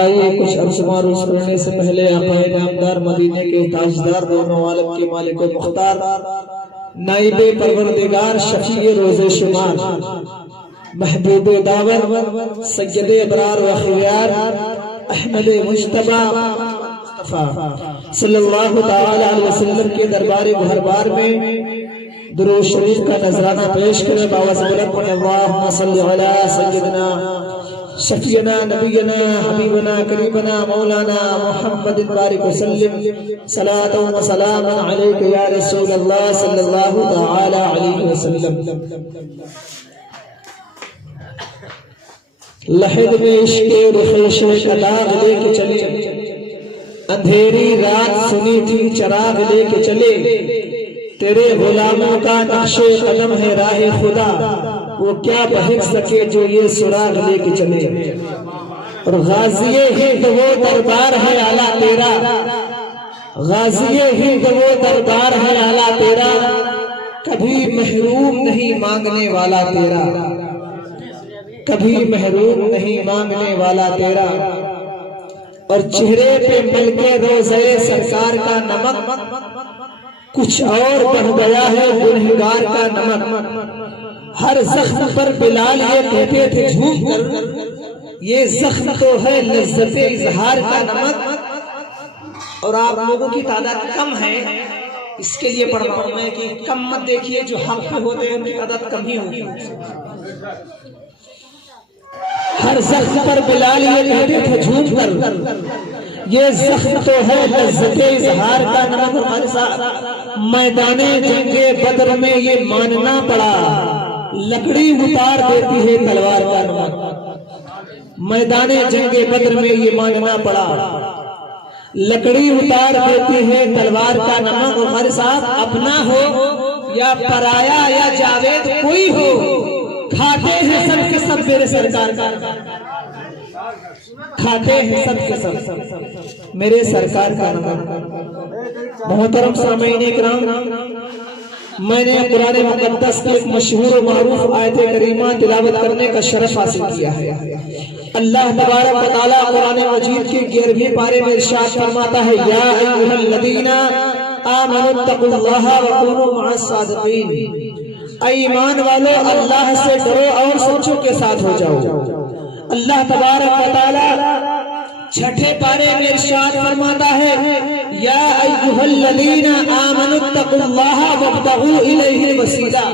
آئیے کچھ عرض معروف کرنے سے پہلے آقا نامدار مدینے کے تاجدار دونوں عالم کے مالک و مختار نائب پروردگار شفیع روز شمار محبوب دعوت سید ابرار و خیار احمد مجتبی صلی اللہ تعالی علیہ وسلم کے دربار مہربار میں درود شریف کا نذرانہ پیش کرے باوجہ اللہم صلی علی سیدنا شفیعنا نبینا حبیبنا قریبنا مولانا محمد بارک وسلم صلاۃ و سلام علیک یا رسول اللہ صلی اللہ تعالی علیہ وسلم۔ لحد میں عشق رخ کا داغ لے کے چلے، اندھیری رات سنی تھی چراغ لے کے چلے، تیرے غلاموں کا نقش قدم ہے راہ خدا، وہ کیا بہک سکے جو یہ سراغ لے کے چلے۔ اور غازی ہند وہ دربار ہے اعلیٰ تیرا، غازی ہند وہ دربار ہے اعلیٰ تیرا، کبھی محروم نہیں مانگنے والا تیرا، کبھی محروم نہیں مانگنے والا تیرا۔ اور چہرے پہ ملکے روزے سرکار کا نمک، کچھ اور بڑھ گیا ہے گنہگار کا نمک۔ ہر زخم پر بلال یہ کہتے تھے جھوم کر، یہ زخم تو ہے لذت اظہار کا نمک۔ اور آپ لوگوں کی تعداد کم ہے، اس کے لیے پڑھ رہا ہوں میں کہ کم مت دیکھیے، جو حق پہ ہوتے ہیں ان کی تعداد کم ہی ہوگی۔ ہر زخم پر بلال یہ کہتے تھے جھوم کر، یہ زخم تو ہے لذت اظہار کا نمک۔ میدان جنگ بدر میں یہ ماننا پڑا، لکڑی اتار دیتی ہے تلوار کا نمک۔ میدان جنگ بدر میں یہ ماننا پڑا، لکڑی اتار دیتی ہے تلوار کا نمک۔ عمر صاحب اپنا ہو یا پرایا یا جاوید کوئی ہو، کھاتے ہیں سب کے سب میرے سرکار کا، کھاتے ہیں سب کے سب میرے سرکار کا نمک۔ محترم سامعین کرام، میں نے قرآن مقدس کی ایک مشہور و معروف آیت کریمہ تلاوت کرنے کا شرف حاصل کیا ہے۔ اللہ تبارک و تعالیٰ قرآن مجید کے 11ویں پارے میں ارشاد فرماتا ہے، یا ایھا الذین آمنوا اتقوا اللہ وکونوا مع الصادقین، اے ایمان والو اللہ سے ڈرو اور سچوں کے ساتھ ہو جاؤ۔ اللہ تبارک و تعالیٰ چھٹے پارے میں ارشاد فرماتا ہے، یا ایھا الذین آمنوا اتقوا اللہ وابتغوا الیہ الوسیلہ،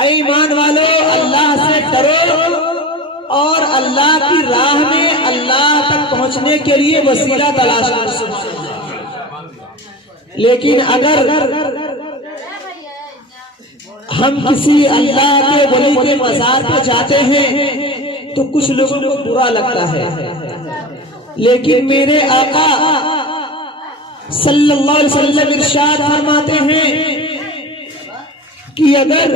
اے ایمان والو اللہ سے ڈرو اور اللہ کی راہ میں اللہ تک پہنچنے کے لیے وسیلہ تلاش کرو۔ لیکن اگر ہم کسی اللہ کے ولی کے مزار پہ جاتے ہیں تو کچھ لوگوں کو برا لگتا ہے، لیکن میرے آقا صلی اللہ علیہ وسلم ارشاد فرماتے ہیں کہ اگر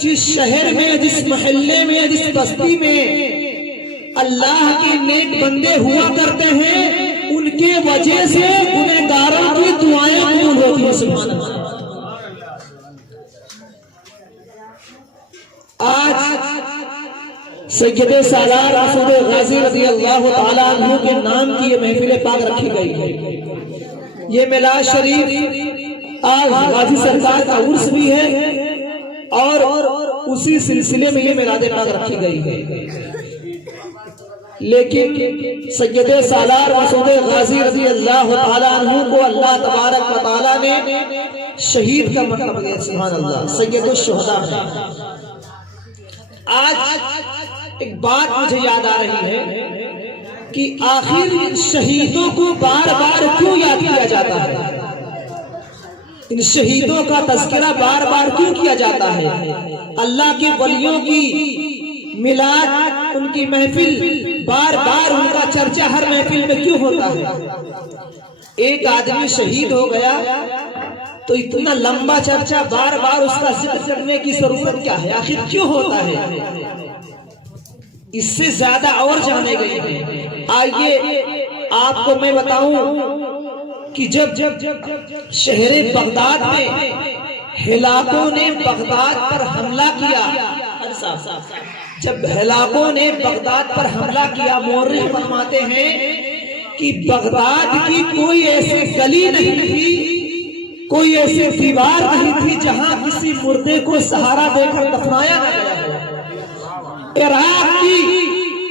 جس شہر میں، جس محلے میں، جس بستی میں اللہ کے نیک بندے ہوا کرتے ہیں، ان کے وجہ سے گنہگاروں کی دعائیں قبول ہوتی ہیں۔ سبحان اللہ۔ آج سید سالار اسود غازی رضی اللہ تعالیٰ عنہ کے نام کی یہ محفل پاک رکھی گئی ہے۔ یہ میلاد شریف آج غازی سرکار کا عرس بھی ہے اور اسی سلسلے میں یہ میلاد پاک رکھی گئی ہے۔ لیکن سید سالار اسود غازی رضی اللہ تعالیٰ عنہ کو اللہ تبارک و تعالیٰ نے شہید کا مرتبہ دیا۔ سبحان اللہ، سید الشہداء ہے۔ آج ایک بات مجھے یاد آ رہی ہے کہ آخر ان شہیدوں کو بار بار کیوں یاد کیا جاتا ہے، ان شہیدوں کا تذکرہ بار بار کیوں کیا جاتا ہے؟ اللہ کے ولیوں کی میلاد، ان کی محفل بار بار ان کا چرچا ہر محفل میں کیوں ہوتا ہے؟ ایک آدمی شہید ہو گیا تو اتنا لمبا چرچا بار بار اس کا ذکر کرنے کی ضرورت کیا ہے؟ آخر کیوں ہوتا ہے؟ اس سے زیادہ اور جانے گئے ہیں۔ آئیے آپ کو میں بتاؤں کہ جب شہر بغداد میں ہلاکوں نے بغداد پر حملہ کیا، جب ہلاکوں نے بغداد پر حملہ کیا، مورخ فرماتے ہیں کہ بغداد کی کوئی ایسی گلی نہیں تھی، کوئی ایسی دیوار نہیں تھی جہاں کسی مردے کو سہارا دے کر دفنایا نہ گیا۔ عراق کی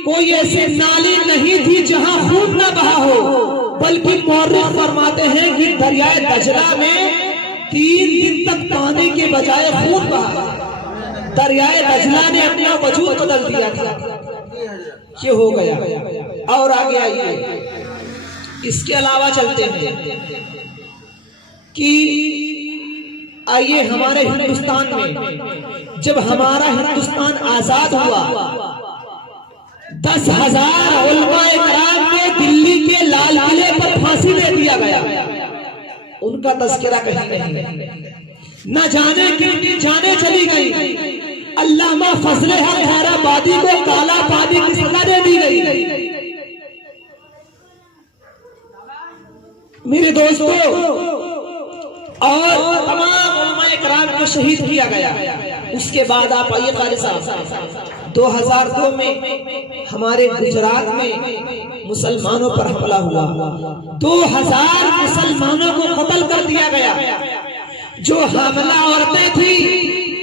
کوئی ایسی نالی نہیں تھی جہاں خون نہ بہا ہو، بلکہ مورخ فرماتے ہیں کہ دریائے دجلہ میں 3 دن تک پانی کے بجائے خون بہا۔ دریائے دجلہ نے اپنا وجود بدل دیا تھا۔ یہ ہو گیا۔ اور آگے آئیے، اس کے علاوہ چلتے ہیں کہ آئیے ہمارے ہندوستان میں جب ہمارا ہندوستان آزاد ہوا، 10,000 علماء کرام کو دلی کے لال قلعے پر پھانسی دے دیا گیا۔ ان کا تذکرہ کہیں نہیں، نہ جانے کتنی جانیں چلی گئی۔ علامہ فضل حق حیدرآبادی کو کالا پانی کی سزا دے دی گئی۔ میرے دوستو، اور تمام علماء کرام کو شہید کیا گیا۔ اس کے بعد آپ آئیے قاری صاحب، 2002 میں ہمارے گجرات میں مسلمانوں پر حملہ ہوا، 2000 مسلمانوں کو قتل کر دیا گیا۔ جو حاملہ عورتیں تھیں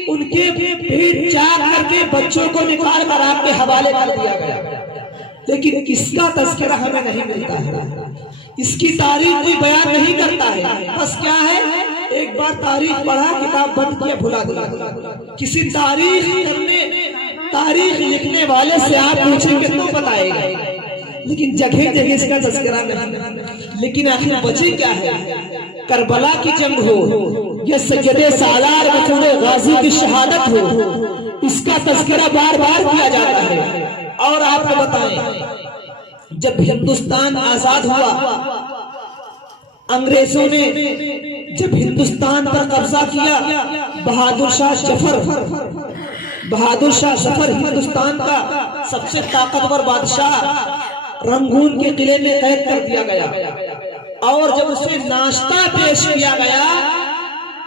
ان کے پیٹ چاک کر کے بچوں کو نکال کر آپ کے حوالے کر دیا گیا۔ لیکن اس کا تذکرہ ہمیں نہیں ملتا ہے، اس کی تاریخ کوئی بیان نہیں کرتا ہے۔ بس کیا ہے، ایک بار تاریخ پڑھا، کتاب بند کیا، بھلا دیا۔ کسی تاریخ لکھنے والے سے آپ پوچھیں کہ تو بتائے گا، لیکن جگہ جگہ اس کا تذکرہ نہیں۔ لیکن آخر بچے کیا ہے، کربلا کی جنگ ہو یا سید سالار رسول غازی کی شہادت ہو، اس کا تذکرہ بار بار کیا جاتا ہے۔ اور آپ کو بتائیں، جب ہندوستان آزاد ہوا، انگریزوں نے جب ہندوستان پر قبضہ کیا، بہادر شاہ ظفر ہندوستان کا سب سے طاقتور بادشاہ رنگون کے قلعے میں قید کر دیا گیا، اور جب اسے ناشتہ پیش کیا گیا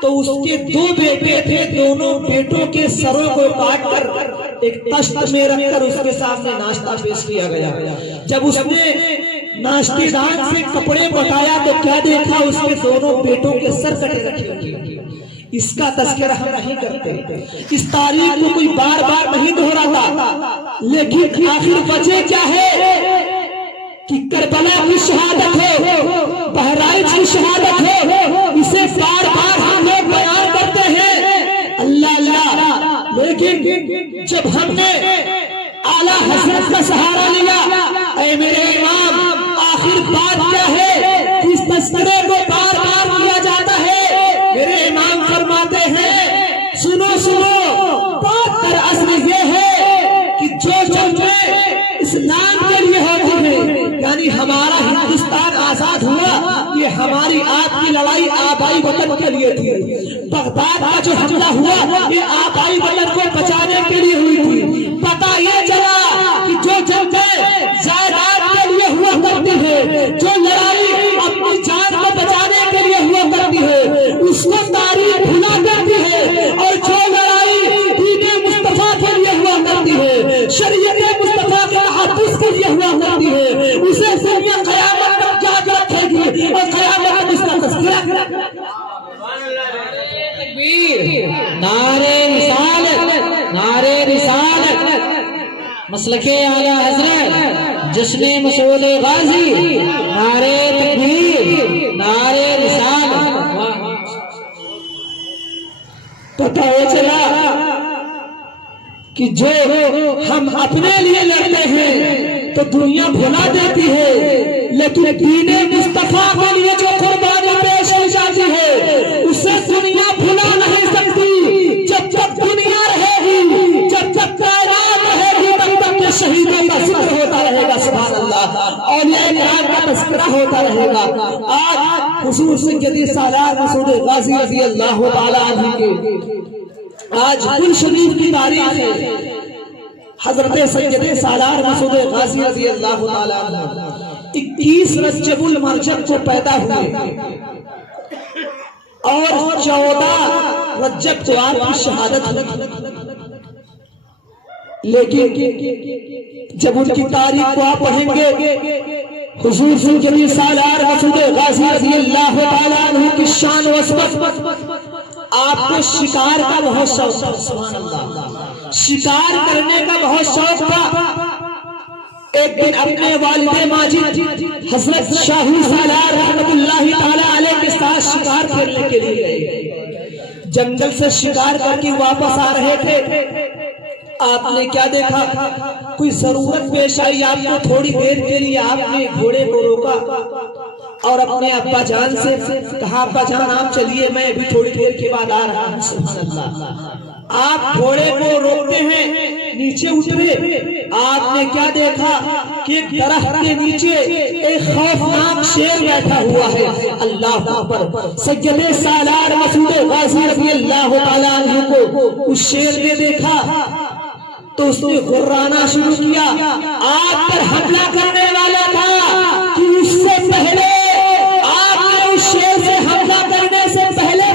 تو اس کے 2 بیٹے تھے، دونوں بیٹوں کے سروں کو کاٹ کر ایک تشت میں رکھ کر اس کے سامنے ناشتہ پیش کیا گیا۔ جب اس نے ناشتے دان سے کپڑے بٹایا تو کیا دیکھا، اس کے دونوں بیٹوں کے سر کٹے رکھے ہوئے۔ اس کا تذکرہ ہم نہیں کرتے، اس تاریخ کو کوئی بار بار نہیں دہراتا، لیکن آخر وجہ کیا ہے کہ کربلا کی شہادت ہو، بہرائچ کی شہادت ہو، اسے بار بار ہم لوگ بیان کرتے ہیں، اللہ اللہ، لیکن جب ہم نے اعلیٰ حضرت کا سہارا لیا، اے میرے امام، آخر بات کیا ہے، اس تذکرے کو بار بار کیا جاتا ہے۔ میرے امام فرماتے ہیں، سنو، بات دراصل یہ ہے کہ جو جنگیں اسلام کے لیے ہوتی ہیں، یعنی ہمارا ہندوستان آزاد ہوا، یہ ہماری آپ کی لڑائی آبائی وطن کے لیے تھی۔ بغداد کا جو حملہ ہوا، یہ آبائی وطن کو بچانے کے لیے ہوئی تھی۔ پتہ یہ چلا کہ جو جنگیں جائیداد کے لیے ہوا کرتی ہے، جو لڑائی اپنی جان کو بچانے کے لیے ہوا کرتی ہے، اس کو تاریخ بھلا کرتی ہے، اور جو لڑائی دین مصطفیٰ کے لیے ہوا کرتی ہے، شریعت مصطفیٰ کے تحفظ کے لیے ہوا کرتی ہے، اسے دنیا قیامت تک یاد رکھے گی اور قیامت تک اس کا تذکرہ کرے گی۔ نعرے رسالت، مسلک اعلی حضرت، جشن مسعود غازی، نعرے تکبیر، نعرے رسالت۔ پتہ یہ چلا کہ جو ہم اپنے لیے لڑتے ہیں تو دنیا بھلا دیتی ہے، لیکن دین مصطفیٰ کے لیے جو قربانی پیش کی جاتی ہے اسے دنیا بھلا نہیں سکتی۔ جب تک دنیا رہے گی، جب تک کائنات رہے گی، تب تک کے شہیدوں کا ذکر ہوتا رہے گا، سبحان اللہ، اولیاء کرام کا تذکرہ ہوتا رہے گا۔ آج حضور سید سالار مسعود غازی رضی اللہ تعالی عنہ کے آج گل شریف کی تاریخ ہے۔ حضرت سید سالار مسعود غازی رضی اللہ تعالی عنہ 21 رجب المرجب کو پیدا ہوئے، اور 14 رجب کو آپ کی شہادت ہوئی۔ لیکن جب ان کی تاریخ کو آپ پڑھیں گے، حضور سید سالار مسعود غازی رضی اللہ تعالیٰ عنہ کی شان و عظمت، آپ کو شکار کا بہت شوق تھا، سبحان اللہ، شکار کرنے کا بہت شوق تھا۔ ایک دن اپنے والد ماجد حضرت شاہی سالار رحمت اللہ تعالیٰ علیہ کے ساتھ شکار کھیلنے کے لیے گئے، جنگل سے شکار کر کے واپس آ رہے تھے، آپ نے کیا دیکھا، کوئی ضرورت پیش آئی، آپ کو تھوڑی دیر کے لیے آپ نے گھوڑے کو روکا اور اپنے ابا جان سے کہا، ابا جان آپ چلیے، میں ابھی تھوڑی دیر کے بعد آ رہا ہوں۔ سبحان اللہ، آپ گھوڑے کو روکتے ہیں، نیچے اترے، آپ نے کیا دیکھا کہ ایک درخت کے نیچے ایک خوفناک شیر بیٹھا ہوا ہے۔ اللہ اکبر، سید سالار مسعود غازی رضی اللہ تعالیٰ عنہ کو اس شیر نے دیکھا تو اس نے غرانا شروع کیا، آپ پر حملہ کرنے والا تھا کہ اس سے پہلے آپ نے اس شیر سے حملہ کرنے سے پہلے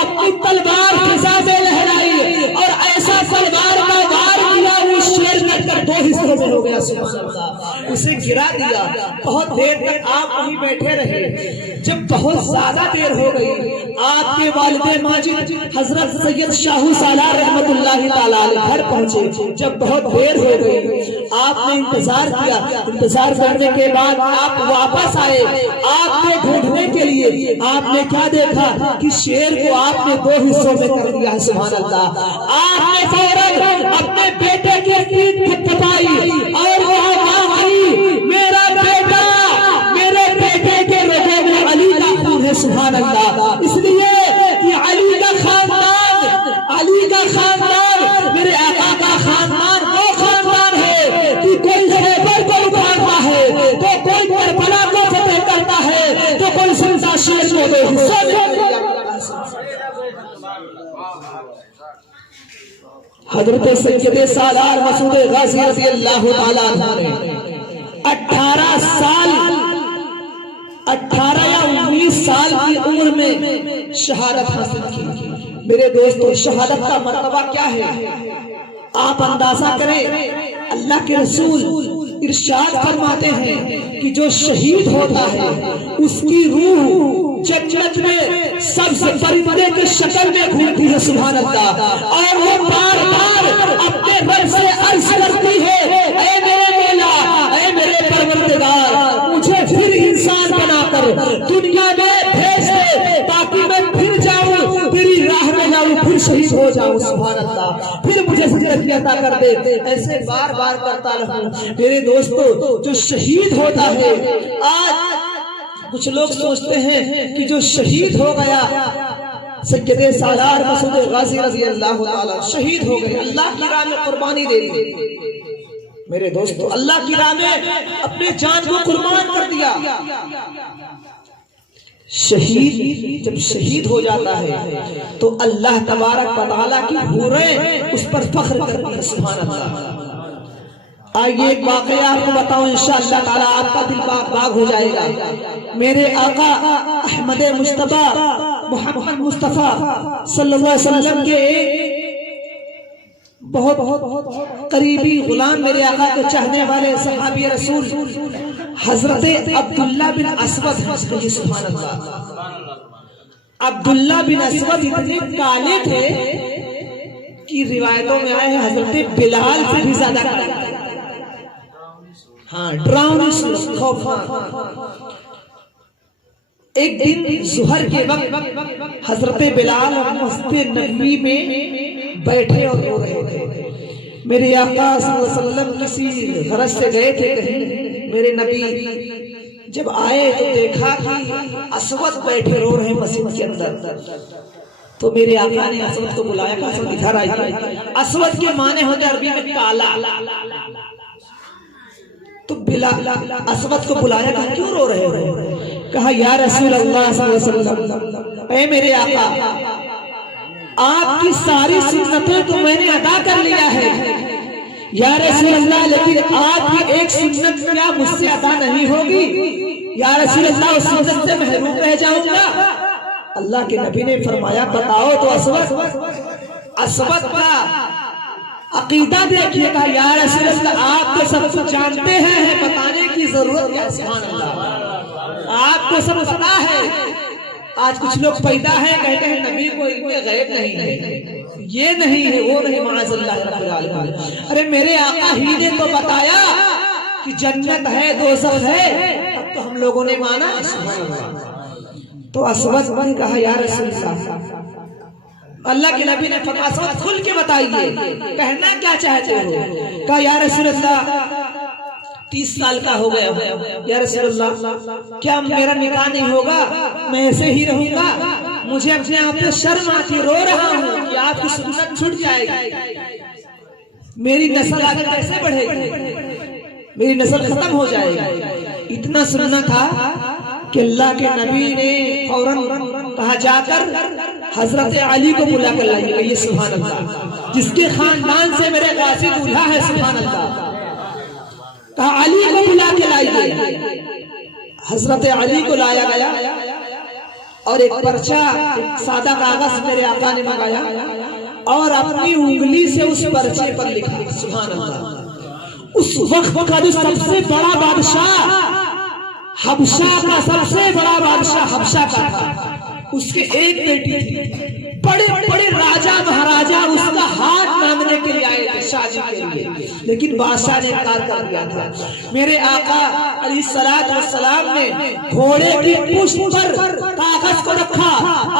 اپنی تلوار فضا میں لہرائی اور ایسا تلوار کا وار کیا، اس شیر کٹ کر دو حصوں میں ہو گیا، سبحان اللہ، اسے گرا دیا۔ بہت دیر تک آپ وہیں بیٹھے رہے، جب بہت زیادہ دیر ہو گئی، آپ کے والد ماجد حضرت سید شاہو سالار رحمت اللہ تعالیٰ علیہ گھر پہنچے، جب بہت دیر ہو گئی، آپ نے انتظار کیا، انتظار کرنے کے بعد آپ واپس آئے، آپ نے ڈھونڈنے کے لیے آپ نے کیا دیکھا کہ شیر کو آپ نے دو حصوں میں کر دیا ہے، سبحان اللہ۔ آپ نے فوراً اپنے بیٹے کی پیٹھ تھپتھپائی اور وہاں آئی، میرا بیٹا، میرے بیٹے کے رگوں میں علی کا خون ہے، سبحان اللہ، اس لیے کہ علی کا خاندان میرے آقا کا خاندان وہ خاندان ہے کہ کوئی خیبر کو اکھاڑتا ہے تو کوئی کربلا کو فتح کرتا ہے تو کوئی زندہ شیر کو دو حصوں میں۔ حضرت سید سالار مسعود غازی رضی اللہ تعالیٰ عنہ نے 18 یا 19 سال کی عمر میں شہادت حاصل کی۔ میرے دوستو، شہادت کا مرتبہ کیا ہے آپ اندازہ کریں، اللہ کے رسول ارشاد فرماتے ہیں کہ جو شہید ہوتا ہے اس کی روح جنت میں سبز پرندے کی شکل میں گھومتی ہے، سبحان اللہ، اور وہ بار بار اپنے رب سے عرض کرتی ہے، اے میرے مولا، اے میرے پروردگار، مجھے پھر انسان بنا کر دنیا میں بھیج دے تاکہ میں پھر جاؤں، تیری راہ میں جاؤں، پھر شہید ہو جاؤں، سبحان اللہ، پھر مجھے زندگی عطا کر دے۔ ایسے بار بار کرتا رہوں۔ میرے دوستو، جو شہید ہوتا ہے، آج کچھ لوگ سوچتے ہیں کہ جو شہید ہو گیا، سید سالار مسعود غازی رضی اللہ تعالیٰ شہید ہو گئے، اللہ کی راہ میں قربانی دے دی۔ میرے دوستو، اللہ کی راہ میں اپنے جان کو قربان کر دیا۔ شہید جب شہید ہو جاتا ہے تو اللہ تبارک و تعالیٰ کی حوریں اس پر فخر کرتی ہیں، سبحان اللہ۔ آئیے ایک واقعہ آپ کو بتاؤں، انشاءاللہ تعالیٰ آپ کا دل باغ ہو جائے گا۔ میرے آقا احمد مصطفیٰ محمد مصطفیٰ صلی اللہ علیہ وسلم کے بہت قریبی غلام، میرے آقا کے چاہنے والے صحابی رسول حضرت عبداللہ بن اسود، سبحان اللہ، عبداللہ بن اسود اتنے کالے تھے کہ روایتوں میں آئے ہیں حضرت بلال سے بھی زیادہ کالے، ہاں، ڈراؤنی خوفناک۔ ایک دن ظہر کے وقت حضرت بلال مسجد نبوی میں بیٹھے اور رو رہے تھے۔ میرے آقا صلی اللہ علیہ وسلم کسی غرض سے گئے تھے کہیں، میرے نبی جب آئے تو دیکھا کہ اسود بیٹھے رو رہے مسجد کے اندر، تو میرے آقا نے اسود کو بلایا کہ اسود ادھر آئیے۔ اسود کے معنی ہوتے عربی میں کالا، تو بلال اسود کو بلایا کہ کیوں رو رہے ہو؟ کہا یا رسول اللہ صلی اللہ علیہ وسلم، اے میرے آقا، آپ کی ساری سنتیں تو میں نے ادا کر لیا ہے یا رسول اللہ، لیکن آپ کی ایک سنت کیا مجھ سے ادا نہیں ہوگی؟ یا رسول اللہ، اس سنت سے محروم رہ جاؤں گا؟ اللہ کے نبی نے فرمایا بتاؤ تو اسود کا عقیدہ دیکھیے گا یا رسول اللہ آپ تو سب کچھ جانتے ہیں بتانے کی ضرورت کیا؟ سبحان اللہ، آپ کو سب پتا ہے۔ آج کچھ لوگ پیدا ہیں کہتے ہیں نبی کو علم غیب نہیں ہے، یہ نہیں ہے، وہ نہیں، معاذ اللہ رب العالمین۔ ارے میرے آقا ہی نے تو بتایا کہ جنت ہے دوزخ ہے، اب تو ہم لوگوں نے مانا۔ تو اسود نے کہا یا رسول اللہ، اللہ کے نبی نے فرمایا اسود کھل کے بتائیے کہنا کیا چاہتے ہو؟ کہا یا رسول اللہ 30 سال کا ہو گیا، یا رسول اللہ کیا میرا نکاح نہیں ہوگا؟ میں ایسے ہی رہوں گا، مجھے اپنے آپ پہ شرم آتی، رو رہا ہوں کہ آپ کی سنت چھوٹ جائے گی، میری نسل آگے کیسے بڑھے گی، میری نسل ختم ہو جائے گی۔ اتنا سننا تھا کہ اللہ کے نبی نے فوراً کہا جا کر حضرت علی کو بلا کر لائیے، یہ سبحان اللہ، جس کے خاندان سے میرے غازی دولہا ہے، سبحان اللہ۔ کہا علی کو بلا کے لائیے، حضرت علی کو لایا گیا اور ایک پرچہ سادہ کاغذ میرے آقا نے منگایا اور اپنی انگلی سے اس پرچے پر لکھا، سبحان اللہ۔ اس وقت کا جو سب سے بڑا بادشاہ، حبشہ کا سب سے بڑا بادشاہ حبشہ کا تھا، اس کے ایک بیٹی تھی، بڑے بڑے راجہ مہاراجہ اس کا ہاتھ مانگنے کے لیے آئے تھے شادی کے لیے، لیکن بادشاہ نے انکار کر دیا تھا۔ میرے آقا علیہ السلام نے گھوڑے کی پشت پر کاغذ کو رکھا،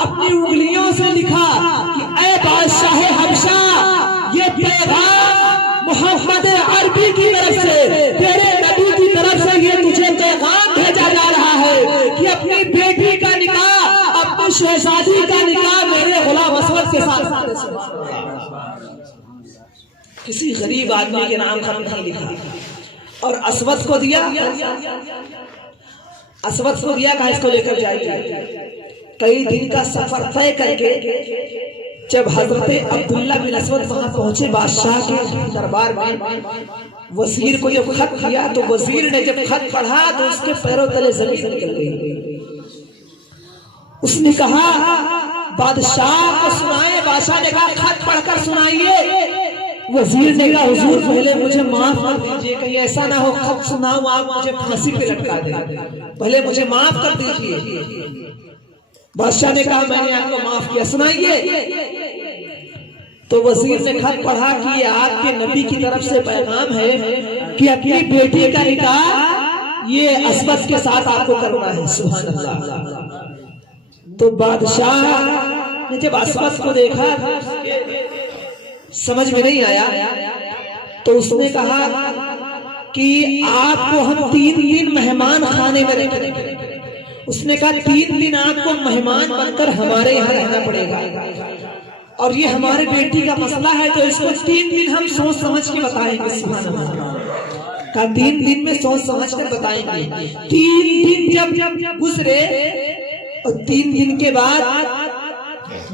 اپنی انگلیوں سے لکھا کہ اے بادشاہ حبشہ، یہ پیغام محمد عربی کی طرف سے، تیرے نبی کی طرف سے یہ تجھے پیغام بھیجا جا رہا ہے کہ اپنی بیٹی کا نکاح، اپنی شہزادی کا نکاح میرے غلام اسود کے ساتھ۔ کسی غریب آدمی کے نام کا نہیں لکھا اور اسود کو دیا، اسود کو دیا کہ اس کو لے کر جائیے۔ کئی دن کا سفر طے کر کے جب حضرت عبداللہ بن اسود وہاں پہنچے بادشاہ کے دربار میں، وزیر کو جب خط دیا تو وزیر نے جب خط پڑھا تو اس کے پیروں تلے زمین نکل گئی۔ اس نے کہا بادشاہ کو سنائے، بادشاہ نے کہا خط پڑھ کر سنائیے۔ وزیر نے کہا حضور پہلے مجھے معاف کر دیجئے، کہیں ایسا نہ ہو خط سناؤں آپ مجھے پھانسی پہ لٹکا دیں، پہلے مجھے معاف کر دیجئے۔ بادشاہ نے کہا میں نے آپ کو معاف کیا، سنائیے۔ تو وزیر نے خط پڑھا کہ یہ آپ کے نبی کی طرف سے پیغام ہے کہ اپنی بیٹی کا نکاح یہ اسود کے ساتھ آپ کو کرنا ہے، سبحان اللہ۔ تو بادشاہ نے جب اسود کو دیکھا سمجھ میں نہیں آیا تو اس نے کہا کہ آپ کو ہم 3 دن مہمان خانے میں رکھیں گے۔ اس نے کہا 3 دن آپ کو مہمان بن کر ہمارے یہاں رہنا پڑے گا، اور یہ ہمارے بیٹی کا مسئلہ ہے تو اس کو 3 دن ہم سوچ سمجھ کے بتائیں گے، سبحان اللہ۔ کہا 3 دن میں سوچ سمجھ کر بتائیں گے۔ 3 دن جب گزرے اور 3 دن کے بعد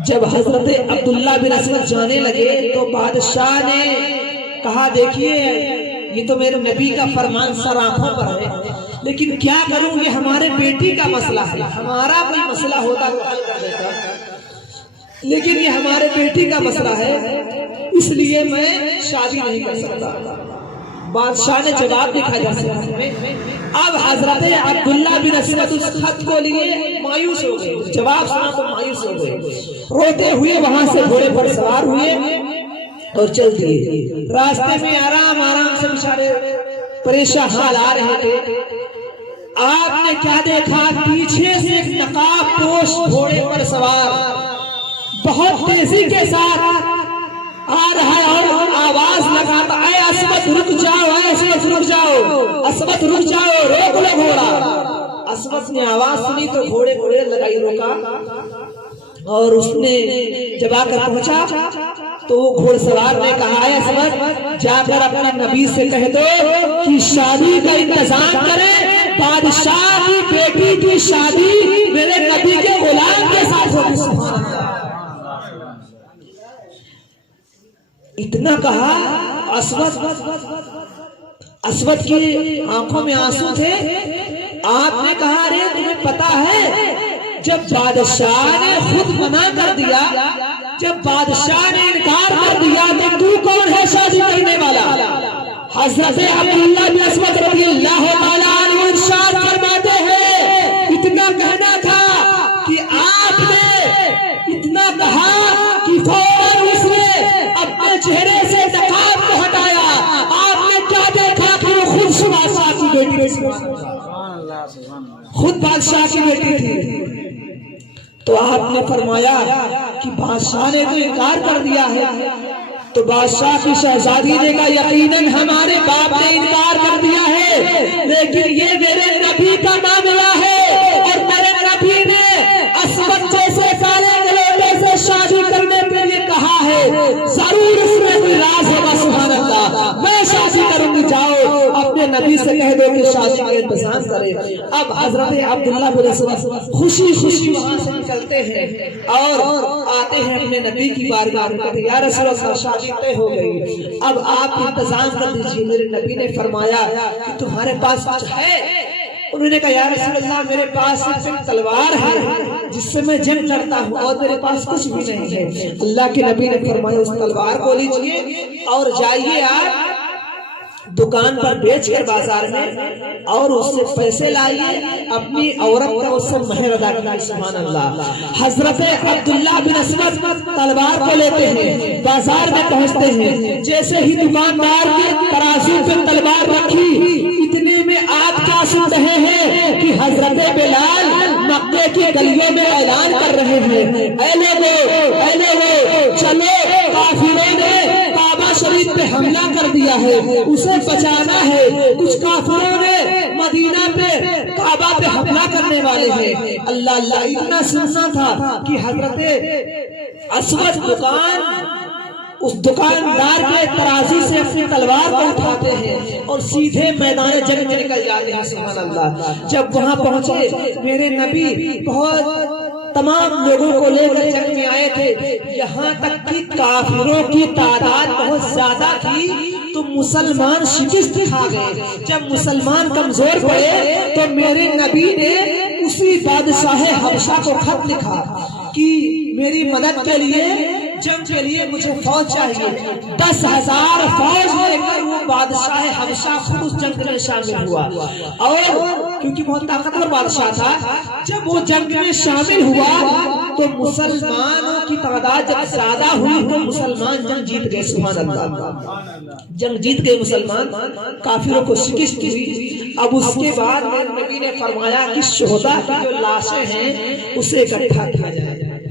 جب حضرت عبداللہ بن اسود جانے لگے تو بادشاہ نے کہا دیکھیے یہ تو میرے نبی کا فرمان سر آنکھوں پر ہے، لیکن کیا کروں، یہ ہمارے بیٹی کا مسئلہ ہے، ہمارا کوئی مسئلہ ہوتا تو حل کر دیتا، لیکن یہ ہمارے بیٹی کا مسئلہ ہے، اس لیے میں شادی نہیں کر سکتا۔ بادشاہ نے جواب لکھا جا سکتا ہے۔ اب حضرت عبداللہ بن اسود اس خط کو لیے مایوس ہو گئے، جواب سنا تو مایوس ہو گئے، روتے ہوئے وہاں سے گھوڑے پر سوار ہوئے اور چل دیے۔ راستے میں آرام آرام سے بیچارے پریشان حال آ رہے تھے۔ آپ نے کیا دیکھا، پیچھے سے ایک نقاب پوش گھوڑے پر سوار بہت تیزی کے ساتھ آ رہا ہے اور آواز لگاتا اے اسود رک جاؤ، اے اسود رک جاؤ، اسود رک جاؤ، روک لو گھوڑا۔ اسود نے آواز سنی تو گھوڑے کو ریل لگائی، روکا، اور اس نے جب آ کر پہنچا تو وہ گھوڑ سوار نے کہا اے اسود جا کر اپنے نبی سے کہہ دو کہ شادی کا انتظام کرے، بادشاہ کی بیٹی کی شادی میرے نبی کے غلام کے ساتھ ہوگی۔ اتنا کہا، اسود کی آنکھوں میں آنسو تھے۔ آپ نے کہا ارے تمہیں پتا ہے جب بادشاہ نے خود منع کر دیا جب بادشاہ نے انکار کر دیا تو کون ہے شادی کرنے والا؟ حضرت عبداللہ بن اسود رضی اللہ تعالیٰ عنہ ارشاد فرماتے ہیں اتنا کہنا تھا کہ آپ نے اتنا کہا کہ فوراً اس نے اپنے چہرے سے نقاب کو ہٹایا. آپ نے کیا دیکھا کہ وہ خود بادشاہ کی بیٹی تھی, خود بادشاہ کی بیٹی تھی. تو آپ نے فرمایا کہ بادشاہ نے تو انکار کر دیا ہے, تو بادشاہ کی شہزادی نے کہا یقیناً ہمارے باپ نے انکار کر دیا ہے, لیکن یہ میرے نبی کا معاملہ ہے اور میرے نبی نے اسود جیسے کالے گلوٹے سے شادی کرنے کے لیے کہا ہے, ضرور اس میں کوئی راز ہوگا. سبحان اللہ, میں شادی کروں گی, جاؤ اپنے نبی سے کہہ دو کہ شادی کا انتظام کرے. اب حضرت عبداللہ بن اسود خوشی خوشی وہاں سے نکلتے ہیں اور آتے ہیں اپنے نبی کی بارگاہ میں, کہتے ہیں یا رسول اللہ شادی طے ہو گئی, اب آپ انتظام کر دیجیے. میرے نبی نے فرمایا کہ تمہارے پاس کچھ ہے؟ انہوں نے کہا یا رسول اللہ میرے پاس صرف تلوار ہے جس سے میں جنگ کرتا ہوں اور میرے پاس کچھ بھی نہیں ہے. اللہ کے نبی نے فرمایا اس تلوار کو لیجیے اور جائیے آپ دکان پر بیچ کر بازار میں اور اس سے پیسے لائیے, اپنی عورت کا اس سے مہر ادا کیجیے. سبحان اللہ. حضرت عبداللہ بن اسود تلوار کو لیتے ہیں, بازار میں پہنچتے ہیں, جیسے ہی دکاندار کے ترازو پہ تلوار رکھی اتنے میں آپ کیا سن رہے ہیں کہ حضرت بلال مکے کی گلیوں میں اعلان کر رہے ہیں اے لوگو چلو, کافروں نے کعبہ شریف پہ حملہ کر دیا ہے, اسے بچانا ہے. کچھ کافروں نے مدینہ پہ کعبہ پہ حملہ کرنے والے ہیں. اللہ اللہ اتنا سننا تھا کہ حضرت اسود اس دکاندار کے ترازی سے اپنی تلوار کو اٹھاتے ہیں اور سیدھے میدان جنگ میں نکل جاتے ہیں. سبحان اللہ. جب وہاں پہنچے میرے نبی بہت تمام لوگوں کو لے کر جنگ میں آئے تھے, یہاں تک کہ کافروں کی تعداد بہت زیادہ تھی تو مسلمان شکست کھا گئے. جب مسلمان کمزور پڑے تو میرے نبی نے اسی بادشاہ حبشہ کو خط لکھا کہ میری مدد کے لیے جنگ کے لیے مجھے فوج چاہیے. 10,000 فوج لے کر وہ بادشاہ حبشہ خود اس جنگ میں شامل ہوا, اور کیونکہ بہت طاقتور بادشاہ تھا جب وہ جنگ میں شامل ہوا تو مسلمانوں کی تعداد جب زیادہ ہوئی تو مسلمان جنگ جیت گئے. سبحان اللہ. جنگ جیت گئے مسلمان, کافروں کو شکست ہوئی. اب اس کے بعد نبی نے فرمایا کہ شہداء کی جو لاشیں ہیں اسے اکٹھا کیا جائے,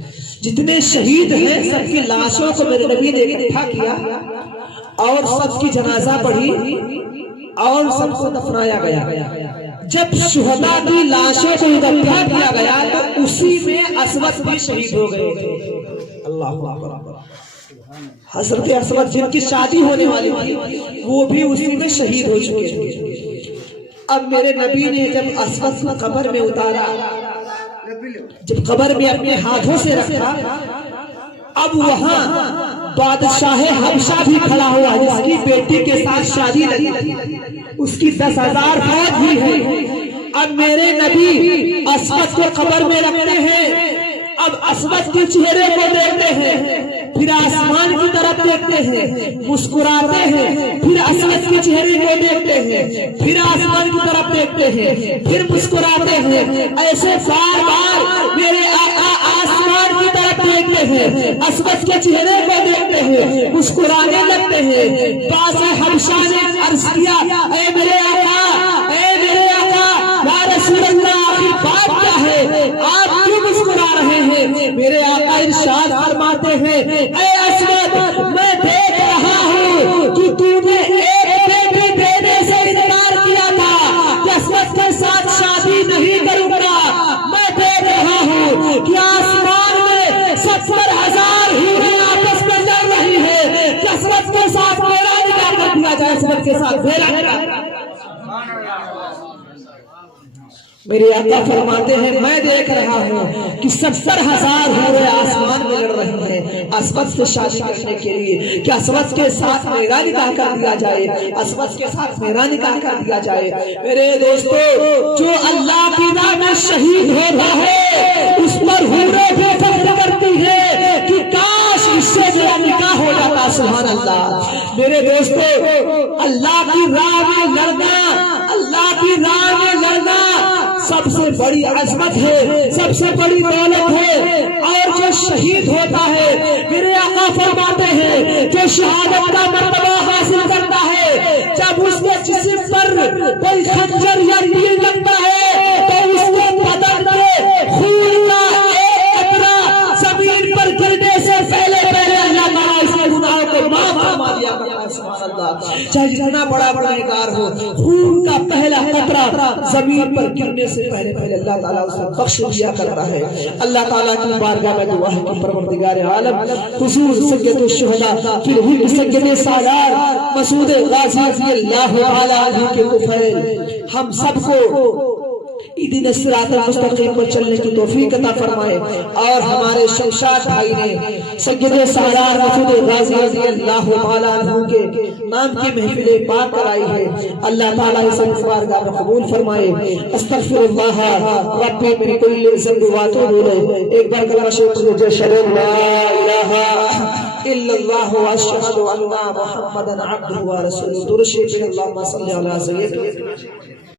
جتنے شہید ہیں سب کی لاشوں کو میرے نبی نے اکٹھا کیا اور سب کی جنازہ پڑھی اور سب کو دفنایا گیا. جب شہداء کی لاشوں کو اکٹھا کیا گیا تو اسی میں اسود بھی شہید ہو گئے. اللہ اکبر. حضرت اسود جن کی شادی ہونے والی تھی وہ بھی اسی میں شہید ہو چکے ہیں. اب میرے نبی نے جب اسود کو قبر میں اتارا, جب قبر میں اپنے ہاتھوں سے رکھا, اب وہاں بادشاہ حبشہ بھی کھڑا ہوا جس کی بیٹی کے ساتھ شادی لگی, اس کی 10,000 فوج بھی ہے. اب میرے نبی اسود کو قبر میں رکھتے ہیں, اب اسود کے چہرے کو دیکھتے ہیں, پھر آسمان کی طرف دیکھتے ہیں, مسکراتے ہیں, پھر اسود کے چہرے کو دیکھتے ہیں, پھر آسمان کی طرف دیکھتے ہیں, پھر مسکراتے ہیں. ایسے بار بار میرے آقا آسمان کی طرف دیکھتے ہیں, اسود کے چہرے کو دیکھتے ہیں, مسکرانے لگتے ہیں. بادشاہ حبشہ نے عرض کیا اے میرے آقا, اے میرے آقا, یا رسول اللہ آخر بات کیا ہے, آپ کیوں مسکرا رہے ہیں؟ میرے آقا ارشاد فرماتے ہیں اے اسود میں دیکھ رہا ہوں کہ تو نے ایک بیٹی دینے سے انکار کیا تھا کہ اسود کے ساتھ شادی نہیں کروں گا. میں دیکھ رہا ہوں کہ آسمان میں 70,000 حوریں آپس میں لڑ رہی ہیں کہ اسود کے ساتھ میرا نکاح کر دیا جائے, اسود کے ساتھ میرا نکاح. میرے آقا فرماتے ہیں میں دیکھ رہا ہوں کہ 70,000 حوریں آسمان میں لڑ رہی ہیں اسود سے شادی کرنے کے لیے کہ اسود کے ساتھ میرا نکاح کر دیا جائے, اسود کے ساتھ میرا نکاح کر دیا جائے. میرے دوستو, جو اللہ کی راہ میں شہید ہوتا ہے اس پر حوریں بھی فخر کرتی ہیں کہ کاش اس سے میرا نکاح ہو جاتا. سبحان اللہ. میرے دوستو اللہ کی راہ میں لڑنا, اللہ کی راہ میں لڑنا سب سے بڑی عظمت ہے, سب سے بڑی دولت ہے. اور جو شہید ہوتا ہے میرے آقا فرماتے ہیں جو شہادت کا مرتبہ حاصل کرتا ہے, جب اس کے جسم پر کوئی خنجر یا تیر لگتا ہے تو اس کے بدن میں خون کا ایک قطرہ زمین پر گرنے سے پہلے اللہ تعالیٰ اس کے گناہوں کو معاف فرما دیا کرتا ہے. سبحان اللہ. چاہے جتنا بڑا گنہگار ہو, خون کا پہلا قطرہ زمین پر گرنے سے پہلے اللہ تعالیٰ اسے بخش دیا کرتا ہے. اللہ تعالیٰ کی بارگاہ میں دعا ہے کہ پروردگار عالم حضور سید الشہداء پھر ہوئی سید سالار مسعود غازی رضی اللہ تعالیٰ عنہ کے طفیل ہم سب کو اہدنا الصراط المستقیم پر چلنے کی توفیق عطا فرمائے. اور ہمارے شمشاد بھائی نے سید سالار مسعود غازی رضی اللہ تعالیٰ عنہ کے نام کی محفل پاک کرائی ہے. اللہ تعالیٰ اسے بارگاہ میں قبول فرمائے. استغفر اللہ ربی من کل ذنب واتوب الیہ. ایک بار کلمہ شریف مجھے شہادت لا الہ الا اللہ واشہد ان محمدا عبدہ ورسولہ. درود شریف اللہم صلی علی سیدنا